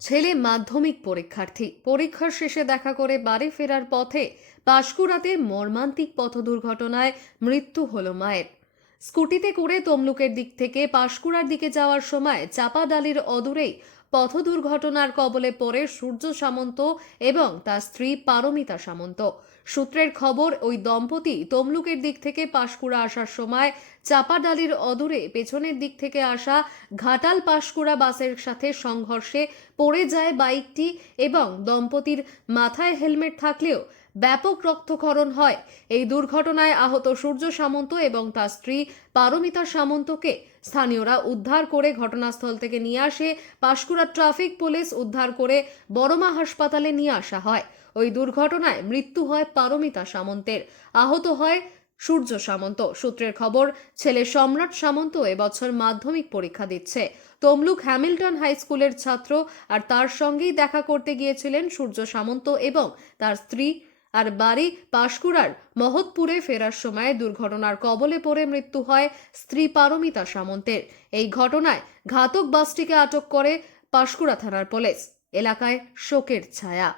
ছেলে মাধ্যমিক পরীক্ষার্থী, পরীক্ষার শেষে দেখা করে বাড়ি ফেরার পথে পাঁশকুড়াতে মর্মান্তিক পথ দুর্ঘটনায় মৃত্যু হলো মায়ের। স্কুটিতে করে তমলুকের দিক থেকে পাঁশকুড়ার দিকে যাওয়ার সময় চাপাডালির অদূরেই পথ দুর্ঘটনার কবলে পড়ে সূর্য সামন্ত এবং তার স্ত্রী পারমিতা সামন্ত। সূত্রের খবর, ওই দম্পতি তমলুকের দিক থেকে পাঁশকুড়া আসার সময় চাপাডালির অদূরে পেছনের দিক থেকে আসা ঘাটাল পাঁশকুড়া বাসের সাথে সংঘর্ষে পড়ে যায় বাইকটি এবং দম্পতির মাথায় হেলমেট থাকলেও ব্যাপক রক্তক্ষরণ হয়। এই দুর্ঘটনায় আহত সূর্য সামন্ত এবং তার স্ত্রী পারমিতা সামন্তকে স্থানীয়রা উদ্ধার করে ঘটনাস্থল থেকে নিয়ে আসে। পাঁশকুড়া ট্রাফিক পুলিশ উদ্ধার করে বড়মা হাসপাতালে নিয়ে আসা হয়। ওই দুর্ঘটনায় মৃত্যু হয় পারমিতা সামন্তের, আহত হয় সূর্য সামন্ত। সূত্রের খবর, ছেলে সম্রাট সামন্ত এবছর মাধ্যমিক পরীক্ষা দিচ্ছে। তমলুক হ্যামিল্টন হাই স্কুলের ছাত্র, আর তার সঙ্গেই দেখা করতে গিয়েছিলেন সূর্য সামন্ত এবং তার স্ত্রী। আর বাড়ি পাঁশকুড়ার মহৎপুরে ফেরার সময় দুর্ঘটনার কবলে পড়ে মৃত্যু হয় স্ত্রী পারমিতা সামন্তের। এই ঘটনায় ঘাতক বাসটিকে আটক করে পাঁশকুড়া থানার পুলিশ। এলাকায় শোকের ছায়া।